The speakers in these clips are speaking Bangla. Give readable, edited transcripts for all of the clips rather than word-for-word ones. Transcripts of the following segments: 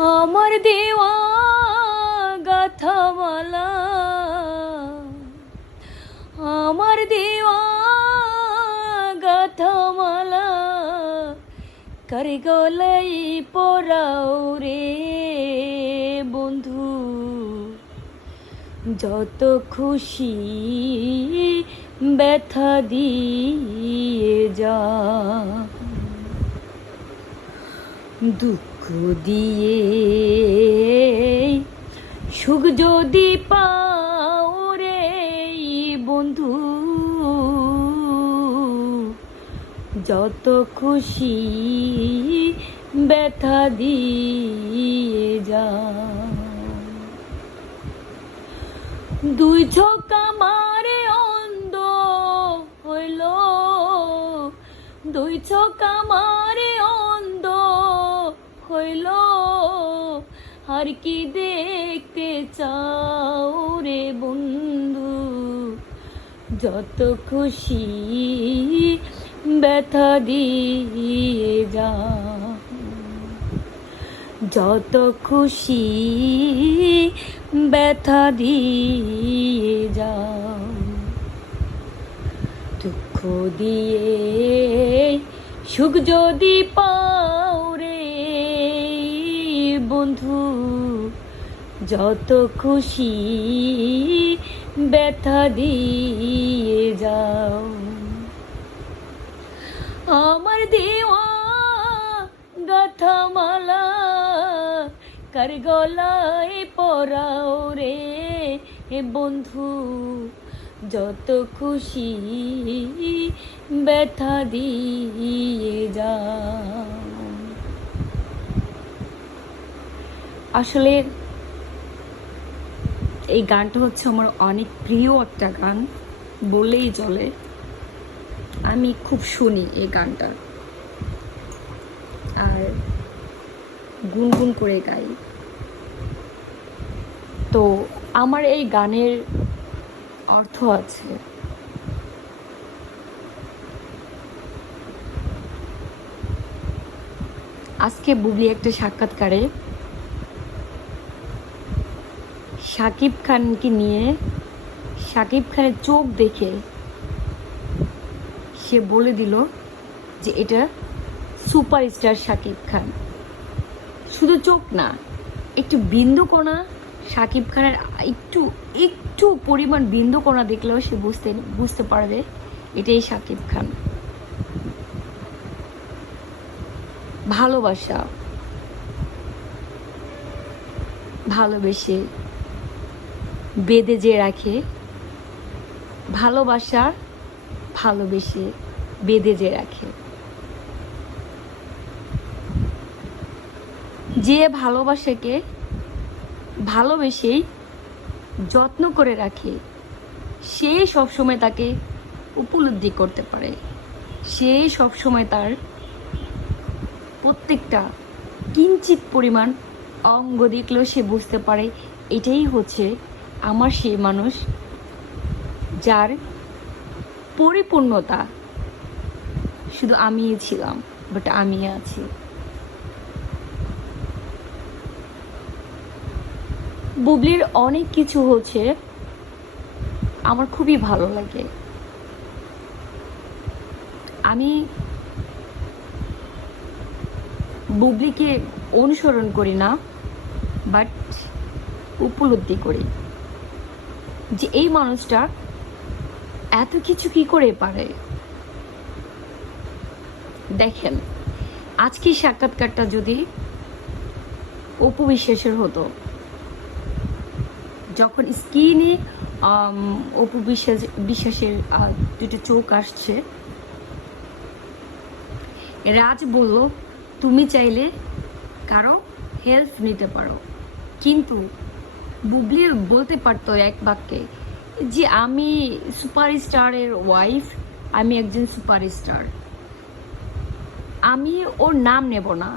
আমার দেওয়া গাথামালা, আমার দেওয়া গাথামালা কার গলাই পরাও রে বন্ধু, যত খুশি ব্যথা দিয়ে যা, দুঃখ দিয়ে সুখ যদি পাও রে বন্ধু, যত খুশি ব্যথা দিয়ে যা। দুই চোখ আমারে অন্ধ হইল, দুই চোখ আমারে অন্ধ হইল, আর কি দেখতে চাও রে বন্ধু, যত খুশি ব্যথা দিয়ে যা, যত খুশি ব্যথা দিয়ে যা। দুঃখ দিয়ে সুখ যদি পাও রে বন্ধু, যত খুশি ব্যথা দিয়ে যাও। আমার দেওয়া গাথামালা কার গলায় পরাও রে বন্ধু, যত খুশি ব্যথা দিয়ে যা। আসলে এই গানটা হচ্ছে আমার অনেক প্রিয় একটা গান বললেই চলে। আমি খুব শুনি এই গানটা আর গুনগুন করে গাই। তো আমার এই গানের অর্থ আছে। আজকে বুবলি একটা সাক্ষাৎকারে শাকিব খানকে নিয়ে, শাকিব খানের চোখ দেখে সে বলে দিল যে এটা সুপারস্টার শাকিব খান। শুধু চোখ না, একটু বিন্দুকণা শাকিব খানের একটু একটু পরিমাণ বিন্দুকণা দেখলেও সে বুঝতে পারবে এটাই শাকিব খান। ভালোবাসা, ভালোবেসে বেঁধে যে রাখে, ভালোবাসা ভালোবেসে বেঁধে যে রাখে, যে ভালোবাসাকে ভালোবেসেই যত্ন করে রাখে, সে সবসময় তাকে উপলব্ধি করতে পারে, সে সবসময় তার প্রত্যেকটা কিঞ্চিত পরিমাণ অঙ্গ দেখলেও সে বুঝতে পারে এটাই হচ্ছে আমার সেই মানুষ, যার পরিপূর্ণতা শুধু আমিই ছিলাম, বাট আমি আছি। বুবলির অনেক কিছু হচ্ছে আমার খুবই ভালো লাগে। আমি বুবলিকে অনুসরণ করি না, বাট উপলব্ধি করি যে এই মানুষটা এত কিছু কি করে পারে। দেখেন, আজকে সাক্ষাৎকারটা যদি অপু বিশ্বাসের হতো, যখন স্ক্রিনে অপু বিশ্বাসের দুটো চোখ আসছে, রাজ বলল তুমি চাইলে কারো হেল্প নিতে পারো, কিন্তু বুবলি বলতে পারতো এক বাক্যে যে আমি সুপারস্টারের ওয়াইফ, আমি একজন সুপারস্টার, আমি ওর নাম নেব না,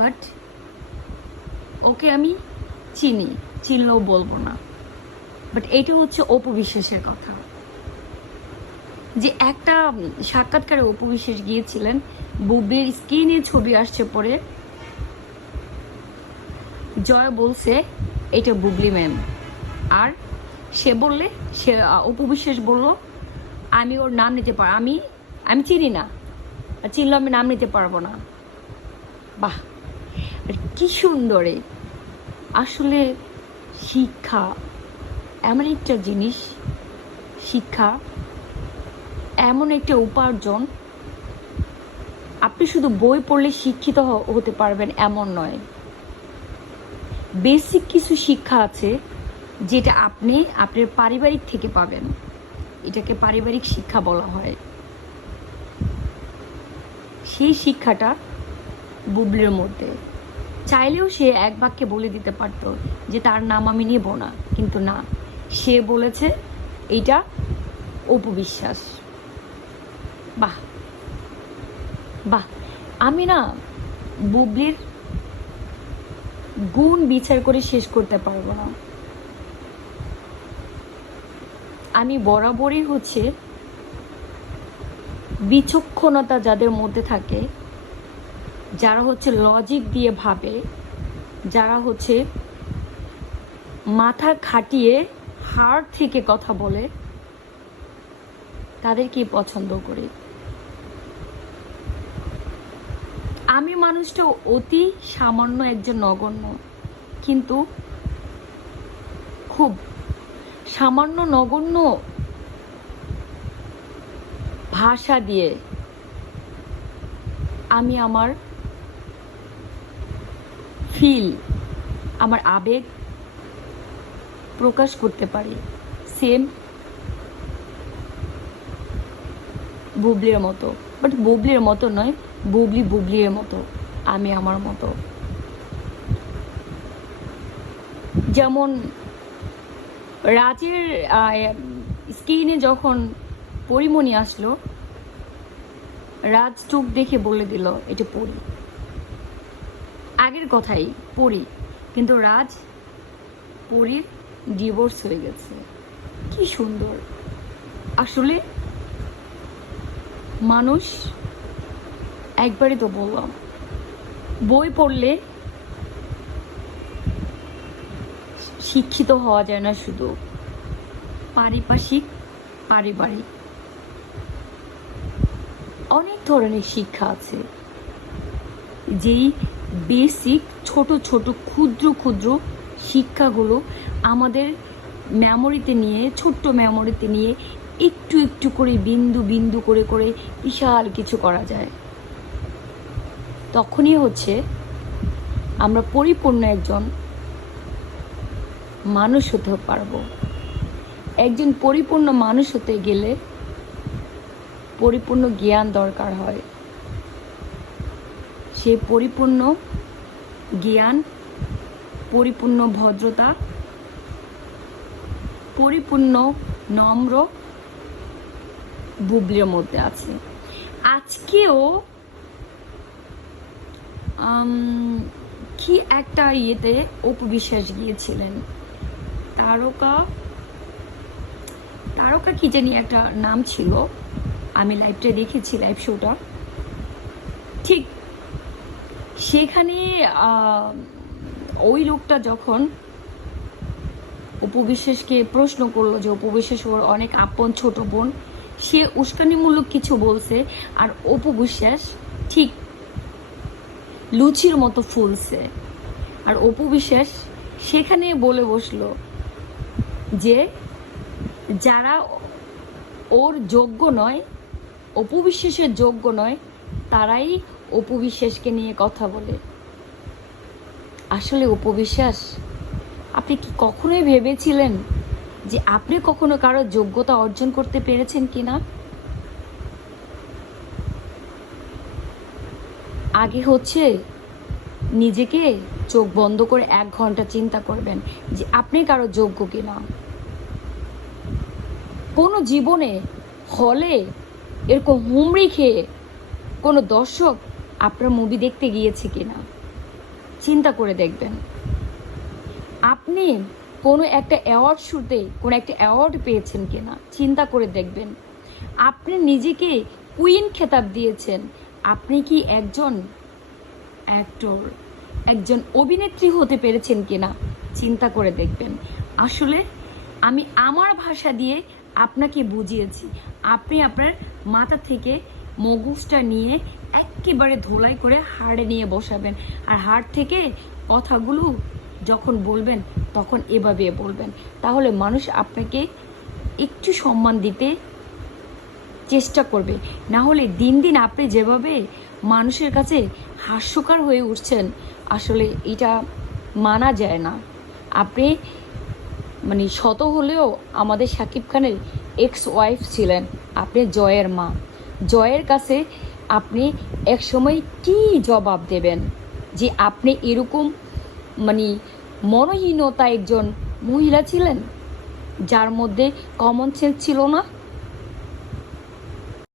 বাট ওকে আমি চিনলেও বলবো না। বাট এইটা হচ্ছে অপু বিশ্বাসের কথা, যে একটা সাক্ষাৎকারে অপু বিশ্বাস গিয়েছিলেন, বুবলির স্ক্রিনে ছবি আসছে পরে জয় বলছে এটা বুবলি ম্যাম, আর সে বললে সে অপু বিশ্বাস বলল আমি ওর নাম নিতে পার, আমি চিনি না, আর চিনলে আমি নাম নিতে পারবো না। বাহ, আর কি সুন্দরে আসলে শিক্ষা এমন একটা জিনিস, শিক্ষা এমন একটা উপার্জন, আপনি শুধু বই পড়লে শিক্ষিত হতে পারবেন এমন নয়। বেসিক কিছু শিক্ষা আছে যেটা আপনি আপনার পারিবারিক থেকে পাবেন, এটাকে পারিবারিক শিক্ষা বলা হয়। সেই শিক্ষাটা বুবলির মধ্যে। চাইলেও সে এক বাক্যে বলে দিতে পারতো যে তার নাম আমি নেব না, কিন্তু না, সে বলেছে এইটা অপু বিশ্বাস। বাহ বাহ, আমি না বুবলির গুণ বিচার করে শেষ করতে পারবো না। আমি বরাবরই হচ্ছে বিচক্ষণতা যাদের মধ্যে থাকে, যারা হচ্ছে লজিক দিয়ে ভাবে, যারা হচ্ছে মাথা খাটিয়ে হার্ট থেকে কথা বলে, তাদেরকেই পছন্দ করি। আমি মানুষটা অতি সামান্য একজন নগণ্য, কিন্তু খুব সামান্য নগণ্য ভাষা দিয়ে আমি আমার ফিল, আমার আবেগ প্রকাশ করতে পারি, সেম বুবলির মতো। বাট বুবলির মতো নয়, বুবলির মতো, আমি আমার মতো। যেমন রাজের স্ক্রিনে যখন পরিমণি আসলো, রাজ চোখ দেখে বলে দিল এটা পরি, আগের কথাই পরি, কিন্তু রাজ পরির ডিভোর্স হয়ে গেছে। কি সুন্দর আসলে। মানুষ, একবারই তো বললাম, বই পড়লে শিক্ষিত হওয়া যায় না, শুধু পারিবারিক অনেক ধরনের শিক্ষা আছে, যেই বেসিক ছোট ছোট ক্ষুদ্র ক্ষুদ্র শিক্ষাগুলো আমাদের মেমোরিতে নিয়ে, ছোট্ট মেমোরিতে নিয়ে একটু একটু করে বিন্দু বিন্দু করে করে বিশাল কিছু করা যায়। তখনই হচ্ছে আমরা পরিপূর্ণ একজন মানুষ হতে পারবো। একজন পরিপূর্ণ মানুষ হতে গেলে পরিপূর্ণ জ্ঞান দরকার হয়। সে পরিপূর্ণ জ্ঞান, পরিপূর্ণ ভদ্রতা, পরিপূর্ণ নম্র বুবলির মধ্যে আছে। আজকেও কি একটা ইয়েতে অপু বিশ্বাস গিয়েছিলেন, তারকা কি জানি একটা নাম ছিল, আমি লাইভটা দেখেছি, লাইভ শোটা। ঠিক সেখানে ওই লোকটা যখন অপু বিশ্বাসকে প্রশ্ন করলো যে অপু বিশ্বাস ওর অনেক আপন ছোট বোন, সে উস্কানিমূলক কিছু বলছে, আর অপু বিশ্বাস ঠিক লুচির মতো ফুলছে। আর অপু বিশ্বাস সেখানে বলে বসলো যে যারা ওর যোগ্য নয়, অপু বিশ্বাসের যোগ্য নয়, তারাই অপু বিশ্বাসকে নিয়ে কথা বলে। আসলে অপু বিশ্বাস, আপনি কি কখনোই ভেবেছিলেন যে আপনি কখনো কারো যোগ্যতা অর্জন করতে পেরেছেন কিনা? আগে হচ্ছে নিজেকে চোখ বন্ধ করে 1 ঘন্টা চিন্তা করবেন যে আপনি কারো যোগ্য কিনা। কোনো জীবনে হলে এরকম হুমড়ি খেয়ে কোনো দর্শক আপনার মুভি দেখতে গিয়েছে কিনা চিন্তা করে দেখবেন। আপনি কোনো একটা অ্যাওয়ার্ড শোতে কোনো একটা অ্যাওয়ার্ড পেয়েছেন কিনা চিন্তা করে দেখবেন। আপনি নিজেকে কুইন খেতাব দিয়েছেন, আপনি কি একজন অ্যাক্টর? একজন অভিনেত্রী হতে পেরেছেন কিনা চিন্তা করে দেখবেন। আসলে আমি আমার ভাষা দিয়ে আপনাকে বুঝিয়েছি, আপনি আপনার মাথা থেকে মগজটা নিয়ে একেবারে ধোলাই করে হাড়ে নিয়ে বসাবেন, আর হাড় থেকে কথাগুলো যখন বলবেন তখন এভাবে বলবেন, তাহলে মানুষ আপনাকে একটু সম্মান দিতে চেষ্টা করবে। না হলে দিন দিন আপনি যেভাবে মানুষের কাছে হাস্যকর হয়ে উঠছেন, আসলে এটা মানা যায় না। আপনি মানে শত হলেও আমাদের শাকিব খানের এক্স ওয়াইফ ছিলেন, আপনি জয়ের মা। জয়ের কাছে আপনি একসময় কী জবাব দেবেন যে আপনি এরকম মানে মনহীনতা একজন মহিলা ছিলেন যার মধ্যে কমন সেন্স ছিল না?